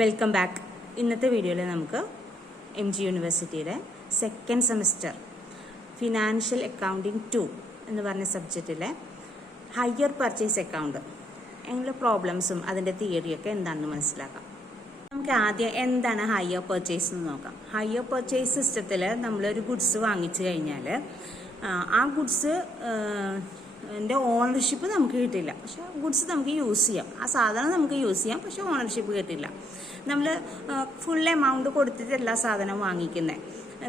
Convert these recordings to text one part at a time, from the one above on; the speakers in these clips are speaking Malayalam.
Welcome back. ഇന്നത്തെ വീഡിയോയിൽ നമുക്ക് MG യൂണിവേഴ്സിറ്റിയുടെ സെക്കൻഡ് സെമസ്റ്റർ ഫിനാൻഷ്യൽ അക്കൗണ്ടിങ് 2 എന്ന് പറഞ്ഞ സബ്ജക്റ്റിലെ ഹയർ പർച്ചേസ് അക്കൗണ്ട് അതിൻ്റെ പ്രോബ്ലംസും അതിൻ്റെ തിയറിയൊക്കെ എന്താണെന്ന് മനസ്സിലാക്കാം. നമുക്ക് ആദ്യം എന്താണ് ഹയർ പർച്ചേസ് എന്ന് നോക്കാം. ഹയർ പർച്ചേസ് സിസ്റ്റത്തിൽ നമ്മളൊരു ഗുഡ്സ് വാങ്ങിച്ചു കഴിഞ്ഞാൽ ആ ഗുഡ്സ് ൻ്റെ ഓണർഷിപ്പ് നമുക്ക് കിട്ടില്ല. പക്ഷെ ഗുഡ്സ് നമുക്ക് യൂസ് ചെയ്യാം, ആ സാധനം നമുക്ക് യൂസ് ചെയ്യാം, പക്ഷെ ഓണർഷിപ്പ് കിട്ടില്ല. നമ്മൾ ഫുൾ എമൗണ്ട് കൊടുത്തിട്ടല്ല സാധനം വാങ്ങിക്കുന്നത്.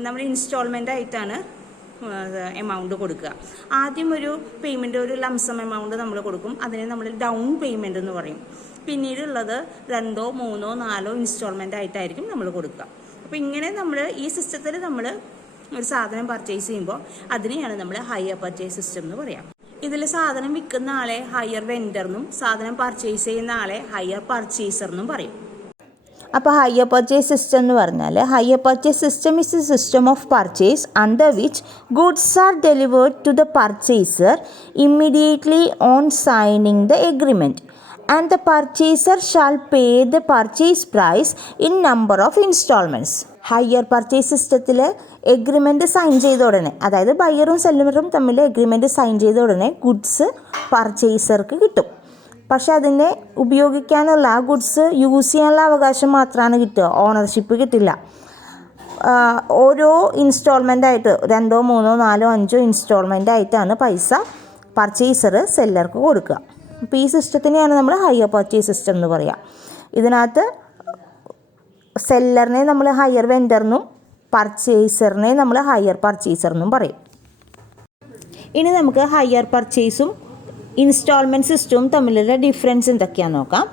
നമ്മൾ ഇൻസ്റ്റാൾമെൻ്റ് ആയിട്ടാണ് എമൗണ്ട് കൊടുക്കുക. ആദ്യം ഒരു പേയ്മെൻറ്റ്, ഒരു ലംസം എമൗണ്ട് നമ്മൾ കൊടുക്കും. അതിനെ നമ്മൾ ഡൗൺ പേയ്മെൻറ്റ് എന്ന് പറയും. പിന്നീടുള്ളത് 2, 3, 4 ഇൻസ്റ്റാൾമെൻ്റ് ആയിട്ടായിരിക്കും നമ്മൾ കൊടുക്കുക. അപ്പോൾ ഇങ്ങനെ നമ്മൾ ഈ സിസ്റ്റത്തിൽ നമ്മൾ ഒരു സാധനം പർച്ചേസ് ചെയ്യുമ്പോൾ അതിനെയാണ് നമ്മൾ ഹയർ പർച്ചേസ് സിസ്റ്റം എന്ന് പറയാം. ഇതിൽ സാധനം വിൽക്കുന്ന ആളെ ഹയർ വെൻഡർ എന്നും സാധനം പർച്ചേസ് ചെയ്യുന്ന ആളെ ഹയർ പർച്ചേസർ എന്നും പറയും. അപ്പോൾ ഹയർ പർച്ചേസ് സിസ്റ്റം എന്ന് പറഞ്ഞാൽ hire purchase system is a system of purchase under which goods are delivered to the purchaser immediately on signing the agreement and the purchaser shall pay the purchase price in number of instalments. Hire purchase സിസ്റ്റത്തിൽ എഗ്രിമെൻറ്റ് സൈൻ ചെയ്ത ഉടനെ, അതായത് ബയ്യറും സെല്ലറും തമ്മിൽ എഗ്രിമെൻറ്റ് സൈൻ ചെയ്ത ഉടനെ ഗുഡ്സ് പർച്ചേസർക്ക് കിട്ടും. പക്ഷെ അതിനെ ഉപയോഗിക്കാനുള്ള ആ ഗുഡ്സ് യൂസ് ചെയ്യാനുള്ള അവകാശം മാത്രമാണ് കിട്ടുക, ഓണർഷിപ്പ് കിട്ടില്ല. ഓരോ ഇൻസ്റ്റാൾമെൻ്റ് ആയിട്ട് 2, 3, 4, 5 ഇൻസ്റ്റാൾമെൻ്റ് ആയിട്ടാണ് പൈസ പർച്ചേസർ സെല്ലർക്ക് കൊടുക്കുക. അപ്പോൾ ഈ സിസ്റ്റത്തിനെയാണ് നമ്മൾ ഹയർ പർച്ചേസ് സിസ്റ്റം എന്ന് പറയുക. ഇതിനകത്ത് സെല്ലറിനെ നമ്മൾ ഹയർ വെൻഡറിനും പർച്ചേസറിനെ നമ്മൾ ഹയർ പർച്ചേസറിനും പറയും. ഇനി നമുക്ക് ഹയർ പർച്ചേസും ഇൻസ്റ്റാൾമെൻറ്റ് സിസ്റ്റവും തമ്മിലുള്ള ഡിഫറൻസ് എന്തൊക്കെയാണെന്ന് നോക്കാം.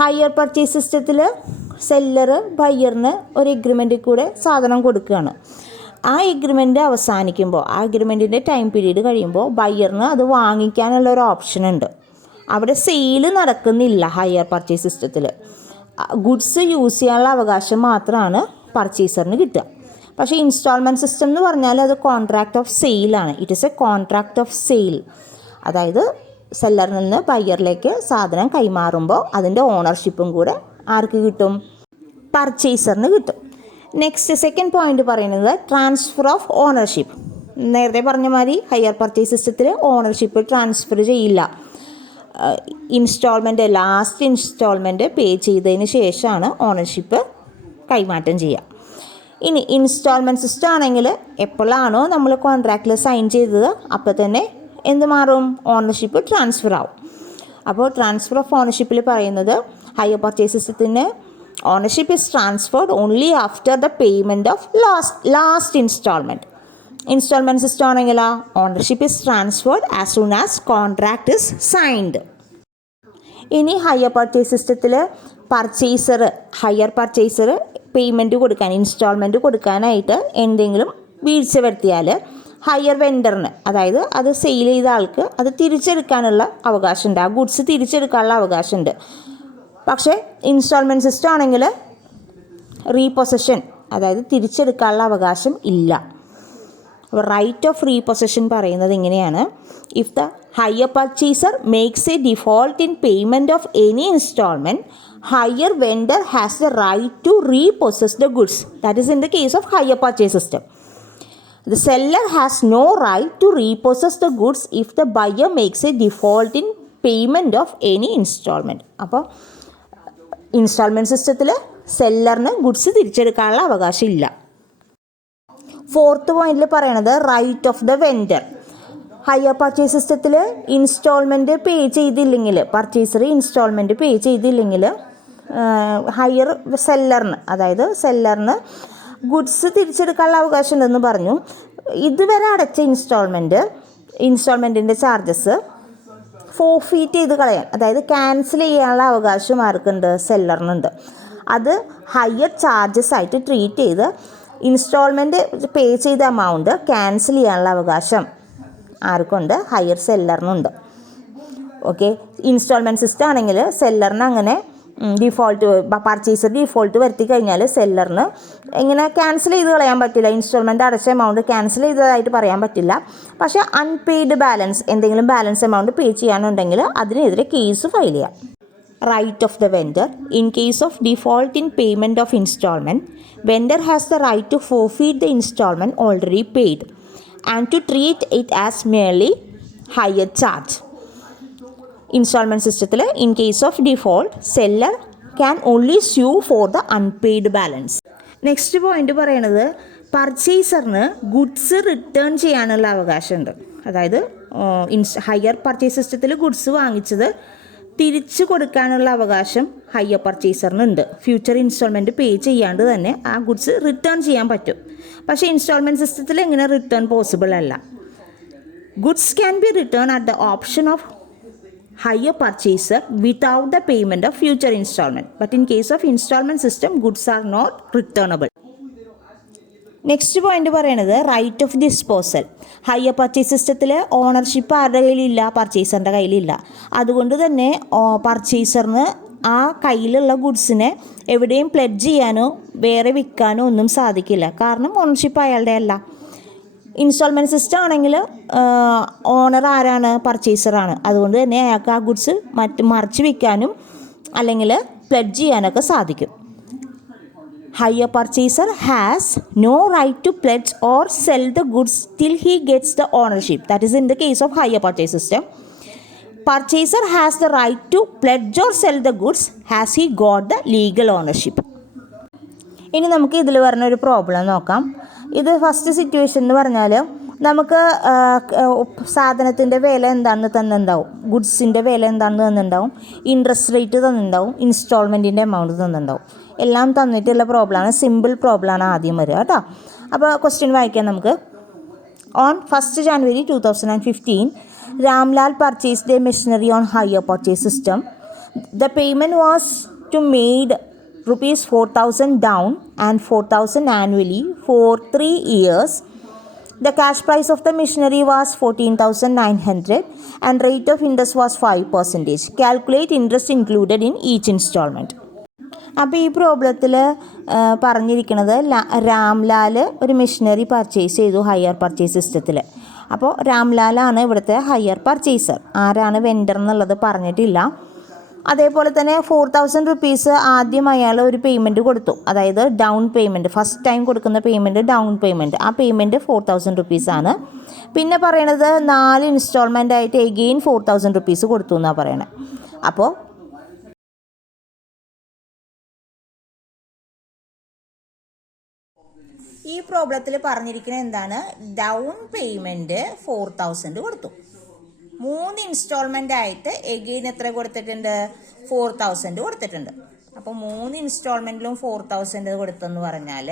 ഹയർ പർച്ചേസ് സിസ്റ്റത്തിൽ സെല്ലർ ബയ്യറിന് ഒരു എഗ്രിമെൻറ്റിൽ കൂടെ സാധനം കൊടുക്കുകയാണ്. ആ എഗ്രിമെൻറ്റ് അവസാനിക്കുമ്പോൾ, ആ എഗ്രിമെൻറ്റിൻ്റെ ടൈം പീരീഡ് കഴിയുമ്പോൾ ബയ്യറിന് അത് വാങ്ങിക്കാനുള്ള ഒരു ഓപ്ഷൻ ഉണ്ട്. അവിടെ സെയിൽ നടക്കുന്നില്ല ഹയർ പർച്ചേസ് സിസ്റ്റത്തിൽ. ഗുഡ്സ് യൂസ് ചെയ്യാനുള്ള അവകാശം മാത്രമാണ് പർച്ചേസറിന് കിട്ടുക. പക്ഷേ ഇൻസ്റ്റാൾമെൻറ്റ് സിസ്റ്റം എന്ന് പറഞ്ഞാൽ അത് കോൺട്രാക്റ്റ് ഓഫ് സെയിലാണ്. It is a contract of sale. അതായത് സെല്ലറിൽ നിന്ന് ബയ്യറിലേക്ക് സാധനം കൈമാറുമ്പോൾ അതിൻ്റെ ഓണർഷിപ്പും കൂടെ ആർക്ക് കിട്ടും? പർച്ചേസറിന് കിട്ടും. നെക്സ്റ്റ് സെക്കൻഡ് പോയിന്റ് പറയുന്നത് ട്രാൻസ്ഫർ ഓഫ് ഓണർഷിപ്പ്. നേരത്തെ പറഞ്ഞ മാതിരി ഹയർ പർച്ചേസ് സിസ്റ്റത്തിൽ ഓണർഷിപ്പ് ട്രാൻസ്ഫർ ചെയ്യില്ല. ലാസ്റ്റ് ഇൻസ്റ്റാൾമെൻറ്റ് പേ ചെയ്തതിന് ശേഷമാണ് ഓണർഷിപ്പ് കൈമാറ്റം ചെയ്യുക. ഇനി ഇൻസ്റ്റാൾമെൻറ്റ് സിസ്റ്റം ആണെങ്കിൽ എപ്പോഴാണോ നമ്മൾ കോൺട്രാക്റ്റിൽ സൈൻ ചെയ്തത് അപ്പോൾ തന്നെ എന്ത് മാറും? ഓണർഷിപ്പ് ട്രാൻസ്ഫർ ആവും. അപ്പോൾ ട്രാൻസ്ഫർ ഓഫ് ഓണർഷിപ്പിൽ പറയുന്നത് ഹയർ പർച്ചേസ് സിസ്റ്റത്തിന് ownership is transferred only after the payment of last instalment. Instalment system ആണെങ്കിലോ ownership is transferred as soon as contract is signed. ഇനി ഹയർ പർച്ചേസ് സിസ്റ്റത്തിൽ ഹയർ പർച്ചേസർ പേയ്മെൻറ്റ് കൊടുക്കാൻ, ഇൻസ്റ്റാൾമെൻറ്റ് കൊടുക്കാനായിട്ട് എന്തെങ്കിലും വീഴ്ച വരുത്തിയാൽ ഹയർ വെൻഡറിന്, അതായത് അത് സെയിൽ ചെയ്ത ആൾക്ക് അത് തിരിച്ചെടുക്കാനുള്ള അവകാശമുണ്ട്, ആ ഗുഡ്സ് തിരിച്ചെടുക്കാനുള്ള അവകാശമുണ്ട്. പക്ഷേ ഇൻസ്റ്റാൾമെൻറ്റ് സിസ്റ്റം ആണെങ്കിൽ റീപൊസഷൻ, അതായത് തിരിച്ചെടുക്കാനുള്ള അവകാശം ഇല്ല. റൈറ്റ് ഓഫ് റീപൊസഷൻ പറയുന്നത് ഇങ്ങനെയാണ്: if the higher purchaser makes A default in payment of any instalment, higher vendor has the right to repossess the goods. That is in the case of higher purchase system. The seller has no right to repossess the goods if the buyer makes a default in payment of any installment. അപ്പോൾ ഇൻസ്റ്റാൾമെൻറ്റ് സിസ്റ്റത്തിൽ സെല്ലറിന് ഗുഡ്സ് തിരിച്ചെടുക്കാനുള്ള അവകാശം ഇല്ല. ഫോർത്ത് പോയിന്റിൽ പറയണത് right of the vendor. Hire purchase സിസ്റ്റത്തിൽ ഇൻസ്റ്റാൾമെൻറ്റ് പേ ചെയ്തില്ലെങ്കിൽ, പർച്ചേസർ ഇൻസ്റ്റാൾമെൻറ്റ് പേ ചെയ്തില്ലെങ്കിൽ ഹയർ സെല്ലറിന്, അതായത് ഗുഡ്സ് തിരിച്ചെടുക്കാനുള്ള അവകാശം ഉണ്ടെന്ന് പറഞ്ഞു. ഇതുവരെ അടച്ച ഇൻസ്റ്റാൾമെൻറ്റിൻ്റെ ചാർജസ് ഫോർഫീറ്റ് ചെയ്ത് കളയാൻ, അതായത് ക്യാൻസൽ ചെയ്യാനുള്ള അവകാശം ആർക്കുണ്ട്? സെല്ലറിനുണ്ട്. അത് ഹയർ ചാർജസ് ആയിട്ട് ട്രീറ്റ് ചെയ്ത് ഇൻസ്റ്റാൾമെൻറ്റ് പേ ചെയ്ത എമൗണ്ട് ക്യാൻസൽ ചെയ്യാനുള്ള അവകാശം ആർക്കുണ്ട്? ഹയർ സെല്ലറിനുണ്ട്. ഓക്കെ. ഇൻസ്റ്റാൾമെൻറ്റ് സിസ്റ്റം ആണെങ്കിൽ സെല്ലറിന് അങ്ങനെ പർച്ചേസർ ഡിഫോൾട്ട് വരുത്തി കഴിഞ്ഞാൽ സെല്ലറിന് ഇങ്ങനെ ക്യാൻസൽ ചെയ്ത് കളയാൻ പറ്റില്ല. ഇൻസ്റ്റാൾമെൻറ്റ് അടച്ച എമൗണ്ട് ക്യാൻസൽ ചെയ്തതായിട്ട് പറയാൻ പറ്റില്ല. പക്ഷേ അൺപെയ്ഡ് ബാലൻസ്, എന്തെങ്കിലും ബാലൻസ് എമൗണ്ട് പേ ചെയ്യാനുണ്ടെങ്കിൽ അതിനെതിരെ കേസ് ഫയൽ ചെയ്യാം. right of the vendor. In case of default in payment of installment, vendor has the right to forfeit the installment already paid and to treat it as merely higher charge. Instalment സിസ്റ്റത്തിൽ in case of default seller can only sue for the unpaid balance. Next point പറയണത് പർച്ചേസറിന് ഗുഡ്സ് റിട്ടേൺ ചെയ്യാനുള്ള അവകാശമുണ്ട്. അതായത് ഹയർ പർച്ചേസ് സിസ്റ്റത്തിൽ ഗുഡ്സ് വാങ്ങിച്ചത് തിരിച്ചു കൊടുക്കാനുള്ള അവകാശം ഹയർ പർച്ചേസറിനുണ്ട്. ഫ്യൂച്ചർ ഇൻസ്റ്റാൾമെൻറ്റ് പേ ചെയ്യാണ്ട് തന്നെ ആ ഗുഡ്സ് റിട്ടേൺ ചെയ്യാൻ പറ്റും. പക്ഷേ ഇൻസ്റ്റാൾമെൻറ്റ് സിസ്റ്റത്തിൽ എങ്ങനെ റിട്ടേൺ പോസിബിൾ അല്ല. Goods can be return at the option of higher purchaser without the payment of future installment, but in case of installment system goods are not returnable. Next point പറയുന്നത് right of disposal. Hire purchase സിസ്റ്റത്തിൽ ഓണർഷിപ്പ് ആരുടെ കയ്യിലില്ല, പർച്ചേസറിൻ്റെ കയ്യിലില്ല. അതുകൊണ്ട് തന്നെ പർച്ചേസറിന് ആ കയ്യിലുള്ള ഗുഡ്സിനെ എവിടെയും പ്ലെഡ്ജ് ചെയ്യാനോ വേറെ വിൽക്കാനോ ഒന്നും സാധിക്കില്ല. കാരണം ഓണർഷിപ്പ് അയാളുടെ അല്ല. ഇൻസ്റ്റാൾമെൻറ്റ് സിസ്റ്റം ആണെങ്കിൽ ഓണർ ആരാണ്, പർച്ചേസറാണ്. അതുകൊണ്ട് തന്നെ അയാൾക്ക് ആ ഗുഡ്സ് മറിച്ച് വിൽക്കാനും അല്ലെങ്കിൽ പ്ലെഡ്ജ് ചെയ്യാനൊക്കെ സാധിക്കും. Hire purchaser has no right to pledge or sell the goods till he gets the ownership. That is in the case of hire purchase system. Purchaser has the right to pledge or sell the goods has he got the legal ownership. ഇനി നമുക്ക് ഇതിൽ വരുന്ന ഒരു പ്രോബ്ലം നോക്കാം. ഇത് ഫസ്റ്റ് സിറ്റുവേഷൻ എന്ന് പറഞ്ഞാൽ നമുക്ക് സാധനത്തിൻ്റെ വില എന്താണെന്ന് തന്നിട്ടുണ്ടാവും, ഗുഡ്സിൻ്റെ വില എന്താണെന്ന് തന്നിട്ടുണ്ടാവും, ഇൻട്രസ്റ്റ് റേറ്റ് തന്നിട്ടുണ്ടാവും, ഇൻസ്റ്റാൾമെൻറ്റിൻ്റെ എമൗണ്ട് തന്നിട്ടുണ്ടാവും. എല്ലാം തന്നിട്ടുള്ള പ്രോബ്ലമാണ്. സിമ്പിൾ പ്രോബ്ലമാണ് ആദ്യം വരിക കേട്ടോ. അപ്പോൾ ക്വസ്റ്റ്യൻ വായിക്കാം നമുക്ക്. On 1st January 2015, Ramlal purchased a machinery on hire purchase system. The payment was to made rupees 4,000 down and 4,000 annually for 3 years. The cash price of the machinery was 14,900 and rate of interest was 5%. Calculate interest included in each installment. അപ്പോൾ ഈ പ്രോബ്ലത്തിൽ പറഞ്ഞിരിക്കുന്നത് രാംലാൽ ഒരു മെഷീനറി പർച്ചേസ് ചെയ്തു ഹയർ പർച്ചേസ് സിസ്റ്റത്തിൽ. അപ്പോൾ രാംലാലാണ് ഇവിടുത്തെ ഹയർ പർച്ചേസർ. ആരാണ് വെൻഡർ എന്നുള്ളത് പറഞ്ഞിട്ടില്ല. അതേപോലെ തന്നെ 4,000 റുപ്പീസ് ആദ്യം അയാൾ ഒരു പേയ്മെൻറ്റ് കൊടുത്തു. അതായത് ഡൗൺ പേയ്മെൻറ്റ്, ഫസ്റ്റ് ടൈം കൊടുക്കുന്ന പേയ്മെൻറ്റ് ഡൗൺ പേയ്മെൻറ്റ്. ആ പേയ്മെൻറ്റ് 4,000 റുപ്പീസാണ്. പിന്നെ പറയണത് 4 ഇൻസ്റ്റാൾമെൻ്റ് ആയിട്ട് എഗെയിൻ 4,000 റുപ്പീസ് കൊടുത്തു എന്നാണ് പറയണത്. അപ്പോൾ ഈ പ്രോബ്ലത്തിൽ പറഞ്ഞിരിക്കുന്നത് എന്താണ്, ഡൗൺ പേയ്മെൻറ്റ് 4,000 കൊടുത്തു. 3 ഇൻസ്റ്റാൾമെൻ്റ് ആയിട്ട് എഗെയിൻ എത്ര കൊടുത്തിട്ടുണ്ട്, 4,000 കൊടുത്തിട്ടുണ്ട്. അപ്പോൾ 3 ഇൻസ്റ്റാൾമെൻറ്റിലും 4,000 കൊടുത്തെന്ന് പറഞ്ഞാൽ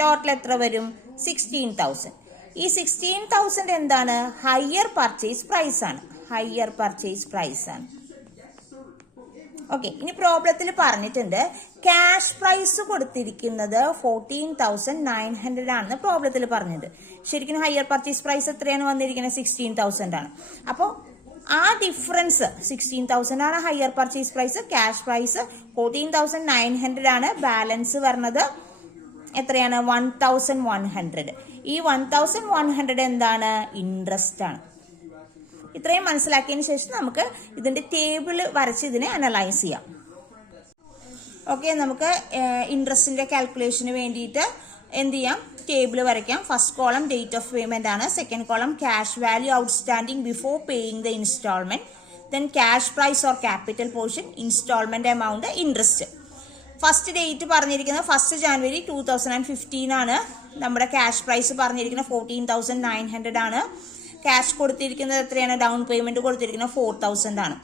ടോട്ടൽ എത്ര വരും, 16,000. ഈ 16,000 എന്താണ്, ഹയർ പർച്ചേസ് പ്രൈസാണ്. ഹയർ പർച്ചേസ് പ്രൈസാണ്. ഓക്കെ, ഇനി പ്രോബ്ലത്തിൽ പറഞ്ഞിട്ടുണ്ട് ക്യാഷ് പ്രൈസ് കൊടുത്തിരിക്കുന്നത് 14,900 ആണെന്ന് പ്രോബ്ലത്തിൽ പറഞ്ഞത്. ശരിക്കും ഹയർ പർച്ചേസ് പ്രൈസ് എത്രയാണ് വന്നിരിക്കുന്നത്, 16,000 ആണ്. അപ്പോൾ ആ ഡിഫറൻസ് 16,000 ആണ് hire purchase price. Cash price 14,900 ആണ്. ബാലൻസ് വരുന്നത് എത്രയാണ്, 1,100. ഈ 1,100 എന്താണ്, ഇൻട്രസ്റ്റ് ആണ്. ഇത്രയും മനസ്സിലാക്കിയതിന് ശേഷം നമുക്ക് ഇതിന്റെ ടേബിൾ വരച്ച് ഇതിനെ അനലൈസ് ചെയ്യാം. ഓക്കെ, നമുക്ക് ഇൻട്രസ്റ്റിന്റെ കാൽക്കുലേഷന് വേണ്ടിയിട്ട് എന്ത് ചെയ്യാം, ടേബിൾ വരയ്ക്കാം. First column date of payment ആണ്. Second column cash value outstanding before paying the instalment. Then cash price or capital portion, instalment amount, interest. First date പറഞ്ഞിരിക്കുന്നത് 1st January 2015 ആണ്. നമ്മുടെ ക്യാഷ് പ്രൈസ് പറഞ്ഞിരിക്കുന്നത് 14,900 ആണ്. ക്യാഷ് കൊടുത്തിരിക്കുന്നത് എത്രയാണ്, ഡൗൺ പേയ്മെന്റ് കൊടുത്തിരിക്കുന്നത് 4,000 ആണ്.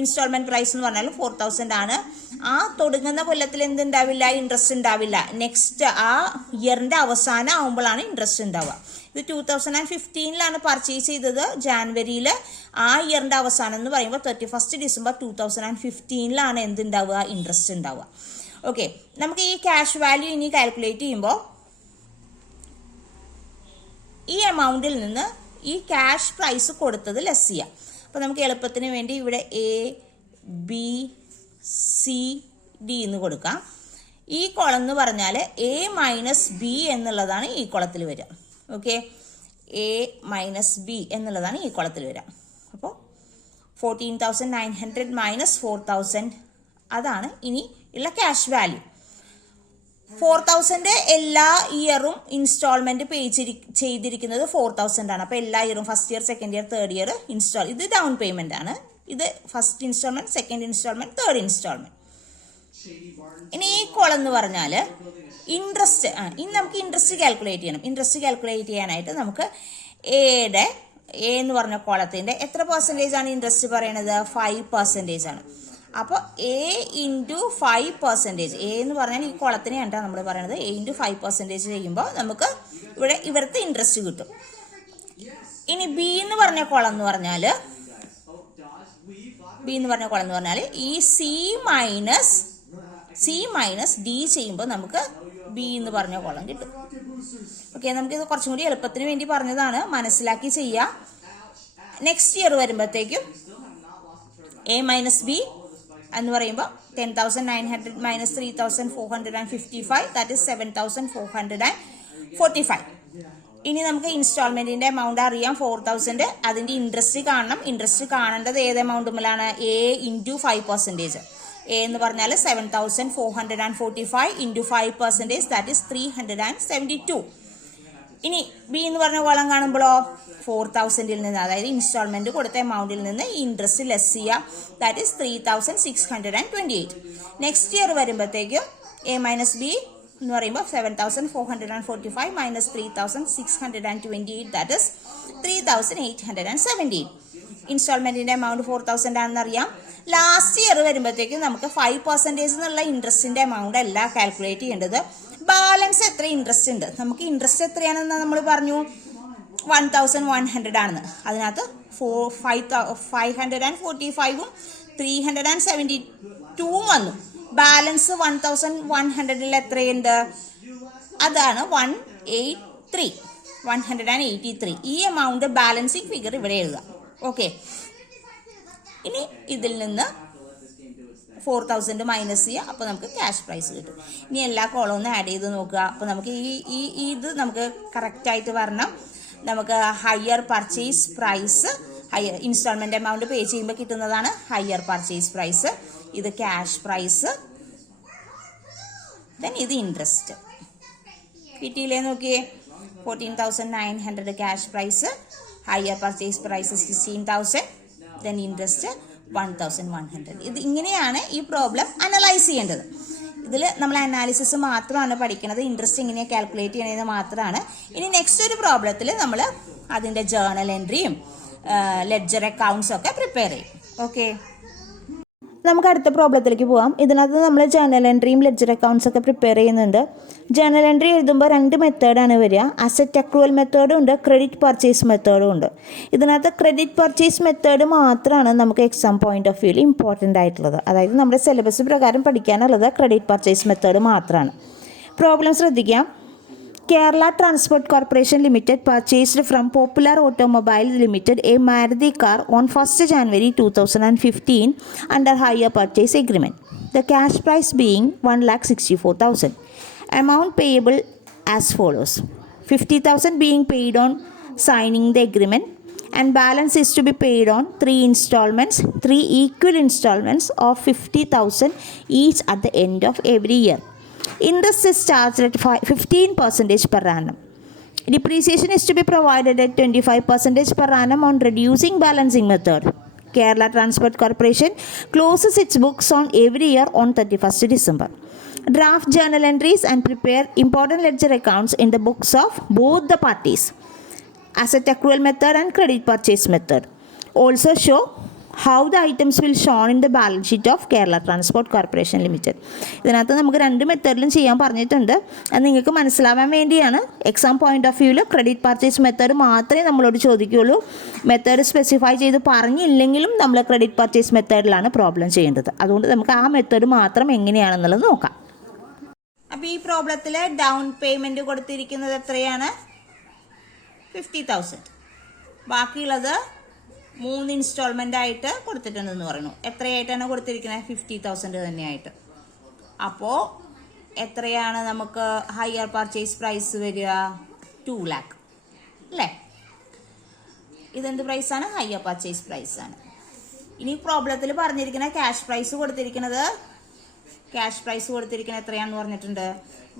ഇൻസ്റ്റാൾമെന്റ് പ്രൈസ് എന്ന് പറഞ്ഞാൽ 4,000 ആണ്. ആ തുടങ്ങുന്ന കൊല്ലത്തിൽ എന്തുണ്ടാവില്ല, ഇൻട്രസ്റ്റ് ഉണ്ടാവില്ല. നെക്സ്റ്റ് ആ ഇയറിന്റെ അവസാനം ആകുമ്പോഴാണ് ഇൻട്രസ്റ്റ് ഉണ്ടാവുക. ഇത് 2015 പർച്ചേസ് ചെയ്തത്. ജാനുവരിയിൽ ആ ഇയറിന്റെ അവസാനം എന്ന് പറയുമ്പോൾ 31st December 2015 എന്തുണ്ടാവുക, ഇൻട്രസ്റ്റ് ഉണ്ടാവുക. ഓക്കെ, നമുക്ക് ഈ ക്യാഷ് വാല്യൂ ഇനി കാൽക്കുലേറ്റ് ചെയ്യുമ്പോൾ ഈ എമൗണ്ടിൽ നിന്ന് ഈ ക്യാഷ് പ്രൈസ് കൊടുത്തത് ലെസ് ചെയ്യാം. അപ്പോൾ നമുക്ക് എളുപ്പത്തിന് വേണ്ടി ഇവിടെ ABCD എന്ന് കൊടുക്കാം. ഈ കോളം എന്ന് പറഞ്ഞാൽ A-B എന്നുള്ളതാണ് ഈ കോളത്തിൽ വരിക. ഓക്കെ, A-B എന്നുള്ളതാണ് ഈ കോളത്തിൽ വരിക. അപ്പോൾ 14,900 - 4,000 അതാണ് ഇനി ഉള്ള ക്യാഷ് വാല്യൂ. 4,000 എല്ലാ ഇയറും ഇൻസ്റ്റാൾമെന്റ് പേ ചെയ്തിരിക്കുന്നത് 4,000 ആണ്. അപ്പോൾ എല്ലാ ഇയറും first year, second year, third year ഇത് ഡൗൺ പേയ്മെന്റ് ആണ്. ഇത് first instalment, second instalment, third instalment. ഇനി ഈ കോളം എന്ന് പറഞ്ഞാൽ ഇൻട്രസ്റ്റ്. ഇനി നമുക്ക് ഇൻട്രസ്റ്റ് കാൽക്കുലേറ്റ് ചെയ്യണം. ഇൻട്രസ്റ്റ് കാൽക്കുലേറ്റ് ചെയ്യാനായിട്ട് നമുക്ക് എ എന്ന് പറഞ്ഞ കോളത്തിന്റെ എത്ര പെർസെൻറ്റേജ് ആണ് ഇൻട്രസ്റ്റ് പറയണത്? 5% ആണ്. അപ്പോൾ എ ഇൻറ്റു 5%, എ എന്ന് പറഞ്ഞാൽ ഈ കോളത്തിനെ കണ്ടാണ് നമ്മൾ പറയണത്. എ ഇൻറ്റു 5% ചെയ്യുമ്പോൾ നമുക്ക് ഇവിടുത്തെ ഇൻട്രസ്റ്റ് കിട്ടും. ഇനി ബി എന്ന് പറഞ്ഞ കോളം എന്ന് പറഞ്ഞാൽ ഈ സി മൈനസ് ഡി ചെയ്യുമ്പോൾ നമുക്ക് ബി എന്ന് പറഞ്ഞ കോളം കിട്ടും. ഓക്കെ, നമുക്കിത് കുറച്ചും കൂടി എളുപ്പത്തിന് വേണ്ടി പറഞ്ഞതാണ്, മനസ്സിലാക്കി ചെയ്യാം. നെക്സ്റ്റ് ഇയർ വരുമ്പോഴത്തേക്കും എ മൈനസ് ബി എന്ന് പറയുമ്പോൾ 10,900 മൈനസ് 3,455, ദാറ്റ് ഇസ് 7,445. ഇനി നമുക്ക് ഇൻസ്റ്റാൾമെന്റിന്റെ എമൗണ്ട് അറിയാം 4,000. അതിന്റെ ഇൻട്രസ്റ്റ് കാണണം. ഇൻട്രസ്റ്റ് കാണേണ്ടത് ഏത് എമൗണ്ടുമിലാണ്? A into 5%. എ എന്ന് പറഞ്ഞാൽ 7,445 ഇൻറ്റു 5%, ദാറ്റ് ഇസ് 372. ഇനി ബി എന്ന് പറഞ്ഞ കോളം കാണുമ്പോഴോ 4,000 നിന്ന്, അതായത് ഇൻസ്റ്റാൾമെന്റ് കൊടുത്ത എമൗണ്ടിൽ നിന്ന് ഇൻട്രസ്റ്റ് ലെസ് ചെയ്യുക, ദാറ്റ് ഇസ് 3,628. നെക്സ്റ്റ് ഇയർ വരുമ്പോഴത്തേക്കും എ മൈനസ് ബി എന്ന് പറയുമ്പോൾ 7,445 മൈനസ് 3,628, ദാറ്റ് ഇസ് 3,817. ഇൻസ്റ്റാൾമെന്റിന്റെ എമൗണ്ട് 4,000 ആണെന്ന് അറിയാം. ലാസ്റ്റ് ഇയർ വരുമ്പോഴത്തേക്കും നമുക്ക് 5% എന്നുള്ള ഇൻട്രസ്റ്റിന്റെ എമൗണ്ട് അല്ല കാൽക്കുലേറ്റ് ചെയ്യേണ്ടത്. ബാലൻസ് എത്ര ഇൻട്രസ്റ്റ് ഉണ്ട്? നമുക്ക് ഇൻട്രസ്റ്റ് എത്രയാണെന്ന് നമ്മൾ പറഞ്ഞു 1,100 ആണെന്ന്. അതിനകത്ത് 545ഉം 372 വന്നു. ബാലൻസ് 1,100ൽ എത്രയുണ്ട്? അതാണ് 183. ഈ എമൗണ്ട് ബാലൻസിങ് ഫിഗർ ഇവിടെ എഴുതുക. ഓക്കെ, ഇനി ഇതിൽ നിന്ന് 4,000 മൈനസ് ചെയ്യുക. അപ്പോൾ നമുക്ക് ക്യാഷ് പ്രൈസ് കിട്ടും. ഇനി എല്ലാ കോളവും ഒന്ന് ആഡ് ചെയ്ത് നോക്കുക. അപ്പോൾ നമുക്ക് ഇത് നമുക്ക് കറക്റ്റായിട്ട് വരണം. നമുക്ക് hire purchase price, instalment amount pay ചെയ്യുമ്പോൾ കിട്ടുന്നതാണ് ഹയർ പർച്ചേസ് പ്രൈസ്. ഇത് ക്യാഷ് പ്രൈസ്, ദെൻ ഇത് ഇൻട്രസ്റ്റ്. കിട്ടിയില്ലേ നോക്കിയേ? 14,900 cash price, hire purchase price 16,000, then interest 1,100. ഇത് ഇങ്ങനെയാണ് ഈ പ്രോബ്ലം അനലൈസ് ചെയ്യേണ്ടത്. ഇതിൽ നമ്മൾ അനാലിസിസ് മാത്രമാണ് പഠിക്കുന്നത്, ഇൻട്രസ്റ്റ് എങ്ങനെയാണ് കാൽക്കുലേറ്റ് ചെയ്യണമെന്ന് മാത്രമാണ്. ഇനി നെക്സ്റ്റ് ഒരു പ്രോബ്ലത്തിൽ നമ്മൾ അതിൻ്റെ ജേർണൽ എൻട്രിയും ലെഡ്ജർ അക്കൗണ്ട്സും ഒക്കെ പ്രിപ്പയർ ചെയ്യും. ഓക്കെ, നമുക്ക് അടുത്ത പ്രോബ്ലത്തിലേക്ക് പോകാം. ഇതിനകത്ത് നമ്മൾ ജേർണൽ എൻട്രിയും ലെഡ്ജർ അക്കൗണ്ട്സ് ഒക്കെ പ്രിപ്പയർ ചെയ്യുന്നുണ്ട്. ജേർണൽ എൻട്രി എഴുതുമ്പോൾ 2 മെത്തേഡാണ് വരിക. അസറ്റ് അക്രൂവൽ മെത്തേഡും ഉണ്ട്, ക്രെഡിറ്റ് പർച്ചേസ് മെത്തേഡും ഉണ്ട്. ഇതിനകത്ത് ക്രെഡിറ്റ് പർച്ചേസ് മെത്തേഡ് മാത്രമാണ് നമുക്ക് എക്സാം പോയിന്റ് ഓഫ് വ്യൂവിൽ ഇമ്പോർട്ടൻ്റ് ആയിട്ടുള്ളത്. അതായത് നമ്മുടെ സിലബസ് പ്രകാരം പഠിക്കാനുള്ളത് ക്രെഡിറ്റ് പർച്ചേസ് മെത്തേഡ് മാത്രമാണ്. പ്രോബ്ലം ശ്രദ്ധിക്കാം. Kerala Transport Corporation Limited purchased from Popular Automobiles Limited a Maruti car on 1st January 2015 under hire purchase agreement. The cash price being 1,64,000. Amount payable as follows: 50,000 being paid on signing the agreement, and balance is to be paid on 3 installments, 3 equal installments of 50,000 each at the end of every year. Interest is charged at 15% per annum. Depreciation is to be provided at 25% per annum on reducing balancing method. Kerala Transport Corporation closes its books on every year on 31st December. Draft journal entries and prepare important ledger accounts in the books of both the parties. Asset accrual method and credit purchase method. Also show how the items will shown in the balance sheet of Kerala Transport Corporation Limited. ഇതിനകത്ത് നമുക്ക് 2 മെത്തേഡിലും ചെയ്യാൻ പറഞ്ഞിട്ടുണ്ട്. അത് നിങ്ങൾക്ക് മനസ്സിലാവാൻ വേണ്ടിയാണ്. എക്സാം പോയിന്റ് ഓഫ് വ്യൂവിൽ ക്രെഡിറ്റ് പർച്ചേസ് മെത്തേഡ് മാത്രമേ നമ്മളോട് ചോദിക്കുകയുള്ളൂ. മെത്തേഡ് സ്പെസിഫൈ ചെയ്ത് പറഞ്ഞില്ലെങ്കിലും നമ്മൾ ക്രെഡിറ്റ് പർച്ചേസ് മെത്തേഡിലാണ് പ്രോബ്ലം ചെയ്യേണ്ടത്. അതുകൊണ്ട് നമുക്ക് ആ മെത്തേഡ് മാത്രം എങ്ങനെയാണെന്നുള്ളത് നോക്കാം. അപ്പോൾ ഈ പ്രോബ്ലത്തിൽ ഡൗൺ പേയ്മെന്റ് കൊടുത്തിരിക്കുന്നത് എത്രയാണ്? 50,000. ബാക്കിയുള്ളത് 3 ഇൻസ്റ്റാൾമെൻ്റ് ആയിട്ട് കൊടുത്തിട്ടുണ്ടെന്ന് പറയുന്നു. എത്രയായിട്ടാണ് കൊടുത്തിരിക്കുന്നത്? 50,000 തന്നെയായിട്ട്. അപ്പോൾ എത്രയാണ് നമുക്ക് ഹയർ പർച്ചേസ് പ്രൈസ് വരിക? 2 lakh അല്ലേ? ഇതെന്ത് പ്രൈസാണ്? ഹയർ പർച്ചേസ് പ്രൈസാണ്. ഇനി പ്രോബ്ലത്തിൽ പറഞ്ഞിരിക്കുന്ന ക്യാഷ് പ്രൈസ് കൊടുത്തിരിക്കുന്നത് ക്യാഷ് പ്രൈസ് കൊടുത്തിരിക്കുന്നത് എത്രയാണെന്ന് പറഞ്ഞിട്ടുണ്ട്?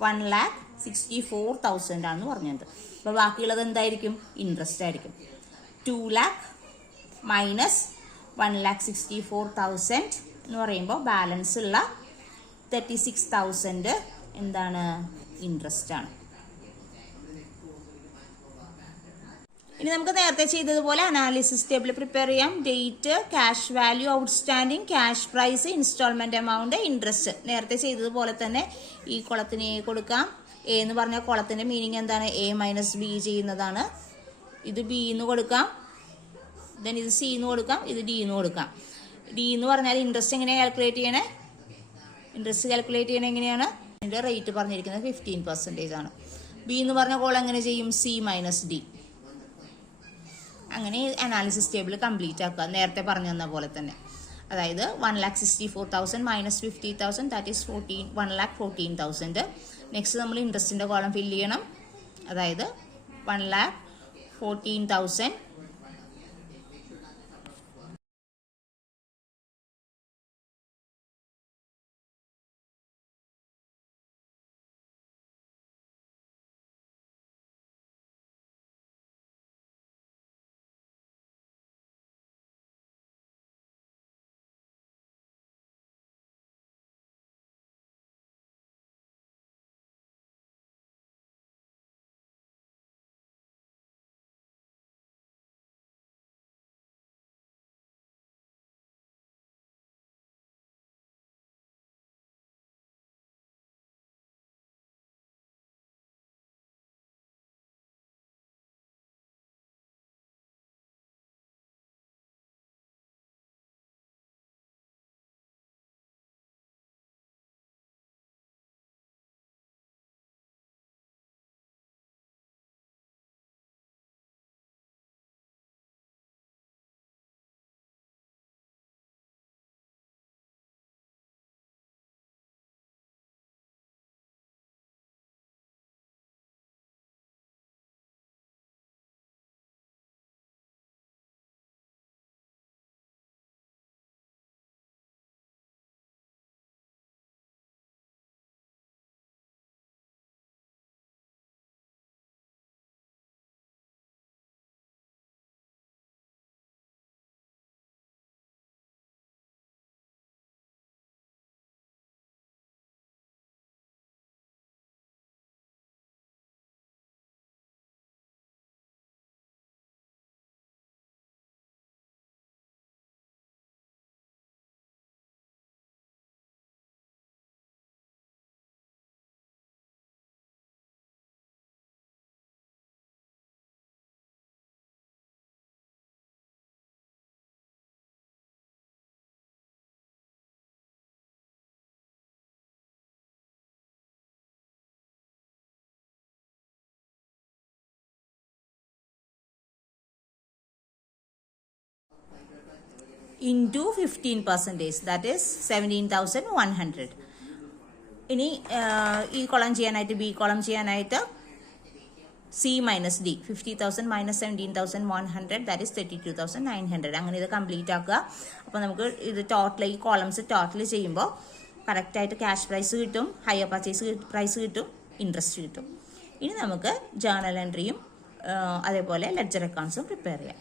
1,64,000 ആണെന്ന് പറഞ്ഞത്. അപ്പോൾ ബാക്കിയുള്ളത് എന്തായിരിക്കും? ഇൻട്രസ്റ്റ് ആയിരിക്കും. 2 lakh മൈനസ് 1,64,000 എന്ന് പറയുമ്പോൾ ബാലൻസ് ഉള്ള 36,000 എന്താണ്? ഇൻട്രസ്റ്റ് ആണ്. ഇനി നമുക്ക് നേരത്തെ ചെയ്തതുപോലെ അനാലിസിസ് ടേബിൾ പ്രിപ്പയർ ചെയ്യാം. Date, cash value, outstanding, cash price, instalment amount, interest. നേരത്തെ ചെയ്തതുപോലെ തന്നെ ഈ കുളത്തിന് എ കൊടുക്കാം. എ എന്ന് പറഞ്ഞ കുളത്തിന്റെ മീനിങ് എന്താണ്? എ മൈനസ് ബി ചെയ്യുന്നതാണ്. ഇത് ബി എന്ന് കൊടുക്കാം, ദെൻ ഇത് സി എന്ന് കൊടുക്കാം, ഇത് ഡി എന്ന് കൊടുക്കാം. ഡി എന്ന് പറഞ്ഞാൽ ഇൻട്രസ്റ്റ് എങ്ങനെയാണ് കാൽക്കുലേറ്റ് ചെയ്യണേ? ഇൻട്രസ്റ്റ് കാൽക്കുലേറ്റ് ചെയ്യണേ എങ്ങനെയാണ്? ഇതിന്റെ റേറ്റ് പറഞ്ഞിരിക്കുന്നത് 15% ആണ്. ബി എന്ന് പറഞ്ഞ കോളം എങ്ങനെ ചെയ്യും? C minus D. അങ്ങനെ അനാലിസിസ് ടേബിൾ കംപ്ലീറ്റ് ആക്കുക, നേരത്തെ പറഞ്ഞു തന്ന പോലെ തന്നെ. അതായത് 1,64,000 മൈനസ് 50,000 ദാറ്റ് ഈസ് 1,14,000. നെക്സ്റ്റ് നമ്മൾ ഇൻട്രസ്റ്റിൻ്റെ കോളം ഫില്ല് ചെയ്യണം. അതായത് 1,14,000 into 15%, that is 17,100. ഇനി ഈ കോളം ചെയ്യാനായിട്ട് ബി കോളം ചെയ്യാനായിട്ട് C minus D 50,000 minus 17,100 that is 32,900. അങ്ങനെ ഇത് കംപ്ലീറ്റ് ആക്കുക. അപ്പോൾ നമുക്ക് ഇത് ടോട്ടൽ ഈ കോളംസ് ടോട്ടൽ ചെയ്യുമ്പോൾ കറക്റ്റായിട്ട് ക്യാഷ് പ്രൈസ് കിട്ടും, ഹയർ പർച്ചേസ് പ്രൈസ് കിട്ടും, ഇൻട്രസ്റ്റ് കിട്ടും. ഇനി നമുക്ക് ജേർണൽ എൻട്രിയും അതേപോലെ ലെഡ്ജർ അക്കൗണ്ട്സും പ്രിപ്പയർ ചെയ്യാം.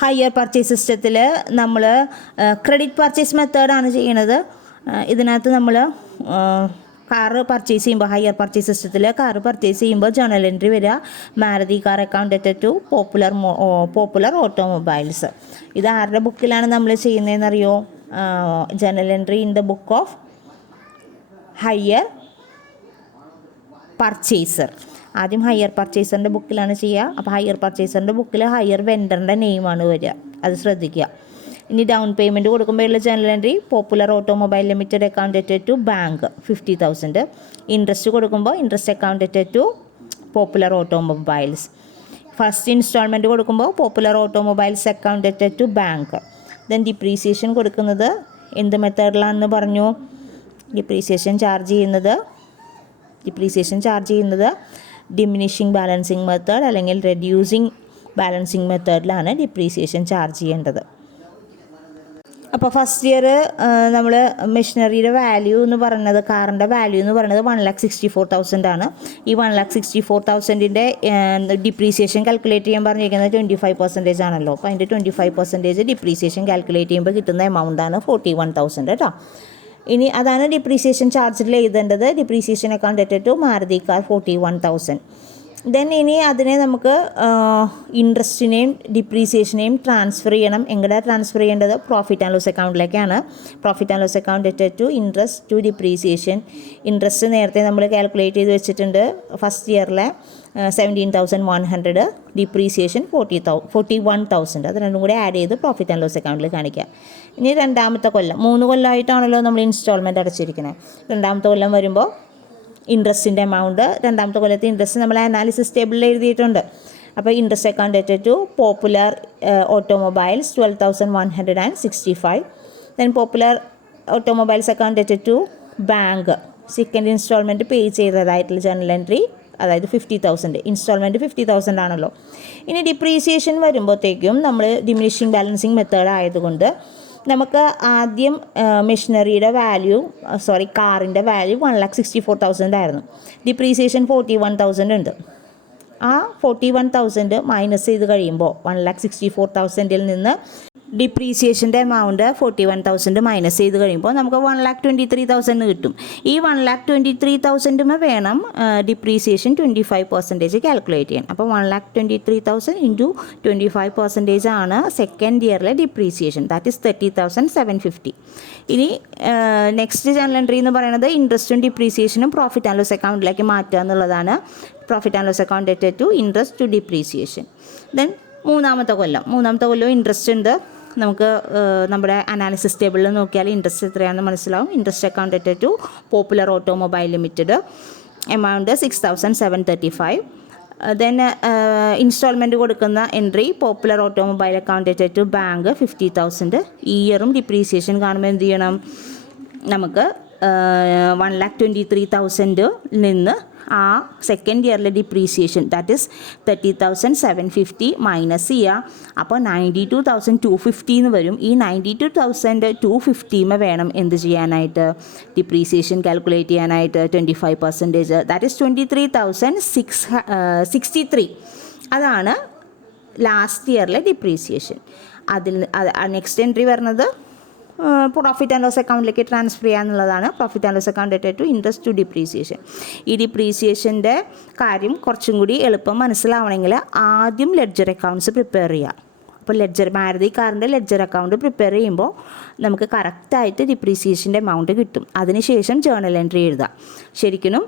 ഹയർ പർച്ചേസ് സിസ്റ്റത്തിൽ നമ്മൾ ക്രെഡിറ്റ് പർച്ചേസ് മെത്തേഡാണ് ചെയ്യണത്. ഇതിനകത്ത് നമ്മൾ കാറ് പർച്ചേസ് ചെയ്യുമ്പോൾ ഹയർ പർച്ചേസ് സിസ്റ്റത്തിൽ കാറ് പർച്ചേസ് ചെയ്യുമ്പോൾ ജേർണൽ എൻട്രി വരിക Maruti car account to popular automobiles. ഇത് ആരുടെ ബുക്കിലാണ് നമ്മൾ ചെയ്യുന്നതെന്നറിയോ? Journal entry in the book of hire purchaser. ആദ്യം ഹയർ പർച്ചേസറിൻ്റെ ബുക്കിലാണ് ചെയ്യുക. അപ്പോൾ ഹയർ പർച്ചേസറിൻ്റെ ബുക്കിൽ ഹയർ വെൻഡറിൻ്റെ നെയിമാണ് വരിക, അത് ശ്രദ്ധിക്കുക. ഇനി ഡൗൺ പേയ്മെൻറ്റ് കൊടുക്കുമ്പോഴുള്ള journal entry popular automobile limited account to bank 50,000. Interest കൊടുക്കുമ്പോൾ interest account to popular automobiles. First instalment കൊടുക്കുമ്പോൾ popular automobiles account to bank. Then depreciation കൊടുക്കുന്നത് എന്ത് മെത്തേഡിലാണെന്ന് പറഞ്ഞു? ഡിപ്രീസിയേഷൻ ചാർജ് ചെയ്യുന്നത് ഡിമിനിഷിങ് ബാലൻസിങ് മെത്തേഡ് അല്ലെങ്കിൽ റെഡ്യൂസിങ് ബാലൻസിങ് മെത്തേഡിലാണ് ഡിപ്രീസിയേഷൻ ചാർജ് ചെയ്യേണ്ടത്. അപ്പോൾ ഫസ്റ്റ് ഇയർ നമ്മൾ മെഷീനറിയുടെ വാല്യൂ എന്ന് പറയുന്നത്, കാറിൻ്റെ വാല്യൂ എന്ന് പറയുന്നത് 1,64,000 ആണ്. ഈ 1,64,000-ൻ്റെ ഡിപ്രീസിയേഷൻ കാൽക്കുലേറ്റ് ചെയ്യാൻ പറഞ്ഞിരിക്കുന്നത് 25% ആണല്ലോ. അപ്പോൾ അതിൻ്റെ 25% ഡിപ്രീസിയേഷൻ കാൽക്കുലേറ്റ് ചെയ്യുമ്പോൾ കിട്ടുന്ന എമൗണ്ടാണ് 41,000 കേട്ടോ. ഇനി അതാണ് ഡിപ്രീസിയേഷൻ ചാർജിൽ എഴുതേണ്ടത്. Depreciation account to Maruti car 41,000. Then ഇനി അതിനെ നമുക്ക് ഇൻട്രസ്റ്റിനെയും ഡിപ്രീസിയേഷനെയും ട്രാൻസ്ഫർ ചെയ്യണം. എങ്ങനെയാണ് ട്രാൻസ്ഫർ ചെയ്യേണ്ടത്? പ്രോഫിറ്റ് ആൻഡ് ലോസ് അക്കൗണ്ടിലേക്കാണ്. Profit and loss account to interest to depreciation. Interest നേരത്തെ നമ്മൾ കാൽക്കുലേറ്റ് ചെയ്ത് വെച്ചിട്ടുണ്ട്. ഫസ്റ്റ് ഇയറിലെ 17,100, ഡിപ്രീസിയേഷൻ 41,000. അത് രണ്ടും കൂടി ആഡ് ചെയ്ത് പ്രോഫിറ്റ് ആൻഡ് ലോസ് അക്കൗണ്ടിൽ കാണിക്കുക. ഇനി രണ്ടാമത്തെ കൊല്ലം, 3 കൊല്ലമായിട്ടാണല്ലോ നമ്മൾ ഇൻസ്റ്റാൾമെൻറ്റ് അടച്ചിരിക്കുന്നത്. രണ്ടാമത്തെ കൊല്ലം വരുമ്പോൾ ഇൻട്രസ്റ്റിൻ്റെ എമൗണ്ട്, രണ്ടാമത്തെ കൊല്ലത്തെ ഇൻട്രസ്റ്റ് നമ്മൾ അനാലിസിസ് ടേബിളിൽ എഴുതിയിട്ടുണ്ട്. അപ്പോൾ interest account to popular automobiles 12,165. Then popular automobiles account to bank second instalment pay ചെയ്തതായിട്ടുള്ള ജേർണൽ എൻട്രി, അതായത് 50,000. ഇൻസ്റ്റാൾമെൻറ്റ് 50,000 ആണല്ലോ. ഇനി ഡിപ്രീസിയേഷൻ വരുമ്പോഴത്തേക്കും നമ്മൾ ഡിമിനിഷിങ് ബാലൻസിങ് മെത്തേഡ് ആയതുകൊണ്ട് നമുക്ക് ആദ്യം മെഷീനറിയുടെ വാല്യൂ, കാറിൻ്റെ വാല്യൂ 1,64,000 ആയിരുന്നു. ഡിപ്രീസിയേഷൻ 41,000 ഉണ്ട്. ആ 41,000 മൈനസ് ചെയ്ത് കഴിയുമ്പോൾ 1,64,000-ൽ നിന്ന് ഡിപ്രീസിയേഷൻ്റെ എമൗണ്ട് 41,000 മൈനസ് ചെയ്ത് കഴിയുമ്പോൾ നമുക്ക് 1,23,000 കിട്ടും. ഈ 1,23,000 വേണം ഡിപ്രീസിയേഷൻ 25% കാൽക്കുലേറ്റ് ചെയ്യാൻ. അപ്പോൾ 1,23,000 ഇൻറ്റു 25% ആണ് സെക്കൻഡ് ഇയറിലെ ഡിപ്രീസിയേഷൻ. That is 30,750. ഇനി നെക്സ്റ്റ് ജേർണൽ എൻട്രി എന്ന് പറയുന്നത് ഇൻട്രസ്റ്റും ഡിപ്രീസിയേഷനും പ്രോഫിറ്റ് ആൻഡ് ലോസ് അക്കൗണ്ടിലേക്ക് മാറ്റുക എന്നുള്ളതാണ്. Profit and loss account to interest to depreciation. Then മൂന്നാമത്തെ കൊല്ലം ഇൻട്രസ്റ്റ് ഉണ്ട്. നമുക്ക് നമ്മുടെ അനാലിസിസ് ടേബിളിൽ നോക്കിയാൽ ഇൻട്രസ്റ്റ് എത്രയാണെന്ന് മനസ്സിലാവും. Interest account to popular automobile limited, amount 6,735. Then instalment കൊടുക്കുന്ന entry popular automobile account to bank 50,000. ഈ ഇയറും ഡിപ്രീസിയേഷൻ കാണുമ്പോൾ എന്ത് ചെയ്യണം? നമുക്ക് 1,23,000 നിന്ന് ആ സെക്കൻഡ് ഇയറിലെ ഡിപ്രീസിയേഷൻ ദാറ്റ് ഈസ് 30,750 മൈനസ് ചെയ്യുക. അപ്പോൾ 92,250 എന്ന് വരും. ഈ 92,250 വേണം എന്ത് ചെയ്യാനായിട്ട്? ഡിപ്രീസിയേഷൻ കാൽക്കുലേറ്റ് ചെയ്യാനായിട്ട് 25%. That is 23,663. അതാണ് ലാസ്റ്റ് ഇയറിലെ ഡിപ്രീസിയേഷൻ. അതിൽ നെക്സ്റ്റ് എൻട്രി വരുന്നത് പ്രോഫിറ്റ് ആൻഡ് ലോസ് അക്കൗണ്ടിലേക്ക് ട്രാൻസ്ഫർ ചെയ്യുക എന്നുള്ളതാണ്. Profit and loss account to interest to depreciation. ഈ ഡിപ്രീസിയേഷൻ്റെ കാര്യം കുറച്ചും കൂടി എളുപ്പം മനസ്സിലാവണമെങ്കിൽ ആദ്യം ലെഡ്ജർ അക്കൗണ്ട്സ് പ്രിപ്പയർ ചെയ്യുക. അപ്പോൾ മാരുതി കാറിൻ്റെ ലെഡ്ജർ അക്കൗണ്ട് പ്രിപ്പയർ ചെയ്യുമ്പോൾ നമുക്ക് കറക്റ്റായിട്ട് ഡിപ്രീസിയേഷൻ്റെ എമൗണ്ട് കിട്ടും. അതിനുശേഷം ജേർണൽ എൻട്രി എഴുതുക. ശരിക്കും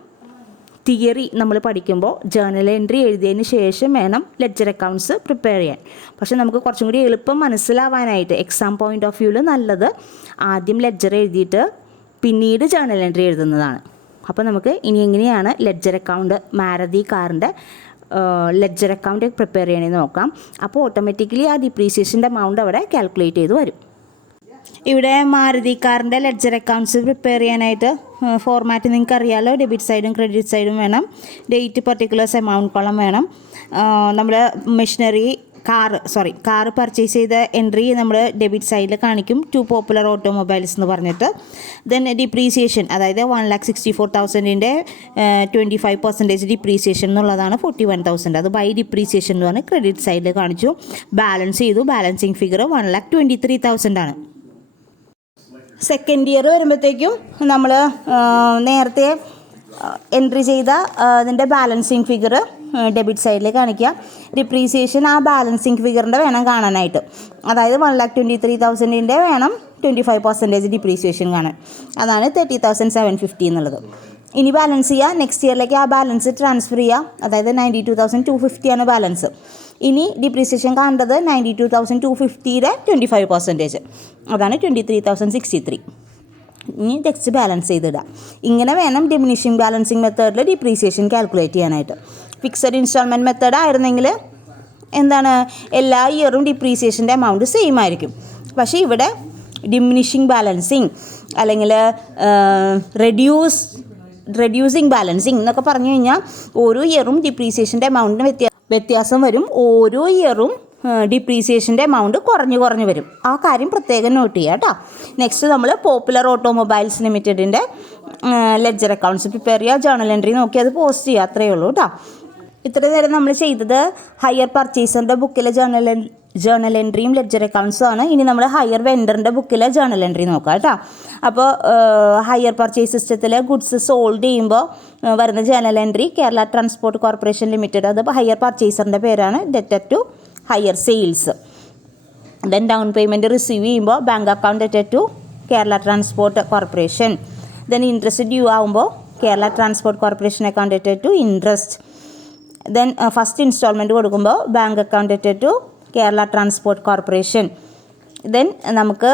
തിയറി നമ്മൾ പഠിക്കുമ്പോൾ ജേർണൽ എൻട്രി എഴുതിയതിന് ശേഷം വേണം ലെഡ്ജർ അക്കൗണ്ട്സ് പ്രിപ്പയർ ചെയ്യാൻ. പക്ഷെ നമുക്ക് കുറച്ചും കൂടി എളുപ്പം മനസ്സിലാവാനായിട്ട് എക്സാം പോയിൻ്റ് ഓഫ് വ്യൂവിൽ നല്ലത് ആദ്യം ലെഡ്ജർ എഴുതിയിട്ട് പിന്നീട് ജേർണൽ എൻട്രി എഴുതുന്നതാണ്. അപ്പോൾ നമുക്ക് ഇനി എങ്ങനെയാണ് ലെഡ്ജർ അക്കൗണ്ട് മാരുതി കാറിൻ്റെ ലെഡ്ജർ അക്കൗണ്ട് പ്രിപ്പയർ ചെയ്യണമെന്ന് നോക്കാം. അപ്പോൾ ഓട്ടോമാറ്റിക്കലി ആ ഡിപ്രീസിയേഷൻ്റെ എമൗണ്ട് അവിടെ കാൽക്കുലേറ്റ് ചെയ്ത് വരും. ഇവിടെ മാരുതി കാറിൻ്റെ ലെഡ്ജർ അക്കൗണ്ട്സ് പ്രിപ്പയർ ചെയ്യാനായിട്ട് ഫോർമാറ്റ് നിങ്ങൾക്ക് അറിയാമല്ലോ. ഡെബിറ്റ് സൈഡും ക്രെഡിറ്റ് സൈഡും വേണം. ഡേറ്റ് പർട്ടിക്കുലേഴ്സ് എമൗണ്ട് കോളം വേണം. നമ്മൾ മെഷീനറി കാർ പർച്ചേസ് ചെയ്ത എൻട്രി നമ്മൾ ഡെബിറ്റ് സൈഡിൽ കാണിക്കും, ടു പോപ്പുലർ ഓട്ടോമൊബൈൽസ് എന്ന് പറഞ്ഞിട്ട്. ദെൻ ഡിപ്രീസിയേഷൻ, അതായത് 1,64,000-ൻ്റെ 25% ഡിപ്രീസിയേഷൻ എന്നുള്ളതാണ് 41,000. അത് ബൈ ഡിപ്രീസിയേഷൻ എന്ന് പറഞ്ഞ് ക്രെഡിറ്റ് സൈഡിൽ കാണിച്ചു. ബാലൻസ് ചെയ്തു. ബാലൻസിങ് ഫിഗർ 1,23,000 ആണ്. സെക്കൻഡ് ഇയർ വരുമ്പോഴത്തേക്കും നമ്മൾ നേരത്തെ എൻട്രി ചെയ്ത അതിൻ്റെ ബാലൻസിങ് ഫിഗർ ഡെബിറ്റ് സൈഡിൽ കാണിക്കുക. ഡിപ്രീസിയേഷൻ ആ ബാലൻസിങ് ഫിഗറിൻ്റെ വേണം കാണാനായിട്ട്. അതായത് 1,23,000-ൻ്റെ വേണം 25% ഡിപ്രീസിയേഷൻ കാണാൻ. അതാണ് 30,750 എന്നുള്ളത്. ഇനി ബാലൻസ് ചെയ്യുക. നെക്സ്റ്റ് ഇയറിലേക്ക് ആ ബാലൻസ് ട്രാൻസ്ഫർ ചെയ്യുക. അതായത് 92,250 ആണ് ബാലൻസ്. ഇനി ഡിപ്രീസിയേഷൻ കാണേണ്ടത് 92,250-യുടെ 25%. അതാണ് 23,063. ഇനി ടെക്സ്റ്റ് ബാലൻസ് ചെയ്തിടുക. ഇങ്ങനെ വേണം ഡിമിനിഷിങ് ബാലൻസിങ് മെത്തേഡിൽ ഡിപ്രീസിയേഷൻ കാൽക്കുലേറ്റ് ചെയ്യാനായിട്ട്. ഫിക്സഡ് ഇൻസ്റ്റാൾമെൻറ്റ് മെത്തേഡ് ആയിരുന്നെങ്കിൽ എന്താണ്, എല്ലാ ഇയറും ഡിപ്രീസിയേഷൻ്റെ എമൗണ്ട് സെയിം ആയിരിക്കും. പക്ഷേ ഇവിടെ ഡിമിനിഷിങ് ബാലൻസിങ് അല്ലെങ്കിൽ റെഡ്യൂസിങ് ബാലൻസിങ് എന്നൊക്കെ പറഞ്ഞു കഴിഞ്ഞാൽ ഓരോ ഇയറും ഡിപ്രീസിയേഷൻ്റെ എമൗണ്ടിന് വ്യത്യാസം വരും. ഓരോ ഇയറും ഡിപ്രീസിയേഷൻ്റെ എമൗണ്ട് കുറഞ്ഞു വരും. ആ കാര്യം പ്രത്യേകം നോട്ട് ചെയ്യുക കേട്ടോ. നെക്സ്റ്റ് നമ്മൾ പോപ്പുലർ ഓട്ടോമൊബൈൽസ് ലിമിറ്റഡിൻ്റെ ലെഡ്ജർ അക്കൗണ്ട്സ് പ്രിപ്പയർ ചെയ്യുക, ജേർണൽ എൻട്രി നോക്കി അത് പോസ്റ്റ് ചെയ്യുക, അത്രയേ ഉള്ളൂ കേട്ടോ. ഇത്ര നേരം നമ്മൾ ചെയ്തത് ഹയർ പർച്ചേസറിൻ്റെ ബുക്കിലെ ജേർണൽ എൻട്രിയും ലെഡ്ജർ അക്കൗണ്ട്സും ആണ്. ഇനി നമ്മൾ ഹയർ വെൻഡറിൻ്റെ ബുക്കിലെ ജേർണൽ എൻട്രി നോക്കാം കേട്ടോ. അപ്പോൾ ഹയർ പർച്ചേസ് സിസ്റ്റത്തിൽ ഗുഡ്സ് സോൾഡ് ചെയ്യുമ്പോൾ വരുന്ന journal entry Kerala transport corporation limited, അത് ഹയർ പർച്ചേസറിൻ്റെ പേരാണ്, debtor to hire sales. Then down payment receive ചെയ്യുമ്പോൾ bank account debtor to Kerala transport corporation. Then interest due ആകുമ്പോൾ Kerala transport corporation account debtor to interest. Then first instalment കൊടുക്കുമ്പോൾ bank account debtor to Kerala transport corporation. Then നമുക്ക്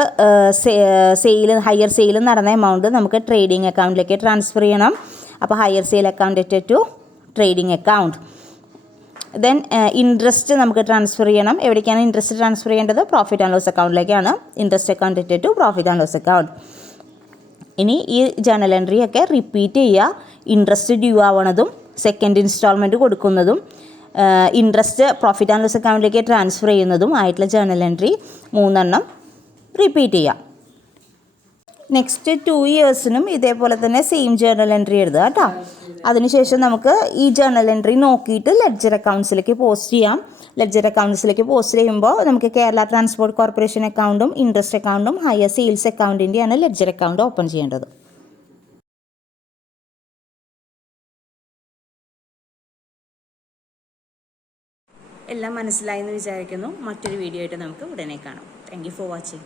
ഹയർ സെയിൽ നടന്ന എമൗണ്ട് നമുക്ക് ട്രേഡിംഗ് അക്കൗണ്ടിലേക്ക് ട്രാൻസ്ഫർ ചെയ്യണം. അപ്പോൾ hire sale account debtor to trading account. Then interest നമുക്ക് ട്രാൻസ്ഫർ ചെയ്യണം. എവിടേക്കാണ് ഇൻട്രസ്റ്റ് ട്രാൻസ്ഫർ ചെയ്യേണ്ടത്? പ്രോഫിറ്റ് ആൻഡ് ലോസ് അക്കൗണ്ടിലേക്കാണ്. Interest account debtor to profit and loss account. ഇനി ഈ ജേർണൽ എൻട്രി ഒക്കെ റിപ്പീറ്റ് ചെയ്യുക. ഇൻട്രസ്റ്റ് ഡ്യൂ ആവണതും സെക്കൻഡ് ഇൻസ്റ്റാൾമെൻറ്റ് കൊടുക്കുന്നതും ഇൻട്രസ്റ്റ് പ്രോഫിറ്റ് ആൻഡ് ലോസ് അക്കൗണ്ടിലേക്ക് ട്രാൻസ്ഫർ ചെയ്യുന്നതും ആയിട്ടുള്ള ജേർണൽ എൻട്രി 3 റിപ്പീറ്റ് ചെയ്യാം. നെക്സ്റ്റ് 2 ഇയേഴ്സിനും ഇതേപോലെ തന്നെ സെയിം ജേർണൽ എൻട്രി എഴുതുക കേട്ടോ. അതിനുശേഷം നമുക്ക് ഈ ജേർണൽ എൻട്രി നോക്കിയിട്ട് ലെഡ്ജർ അക്കൗണ്ട്സിലേക്ക് പോസ്റ്റ് ചെയ്യാം. ലെഡ്ജർ അക്കൗണ്ട്സിലേക്ക് പോസ്റ്റ് ചെയ്യുമ്പോൾ നമുക്ക് കേരള ട്രാൻസ്പോർട്ട് കോർപ്പറേഷൻ അക്കൗണ്ടും ഇൻട്രസ്റ്റ് അക്കൗണ്ടും ഹയർ സെയിൽസ് അക്കൗണ്ടിൻ്റെയാണ് ലെഡ്ജർ അക്കൗണ്ട് ഓപ്പൺ ചെയ്യേണ്ടത്. എല്ലാം മനസ്സിലായെന്ന് വിചാരിക്കുന്നു. മറ്റൊരു വീഡിയോ ആയിട്ട് നമുക്ക് ഉടനെ കാണാം. Thank you for watching.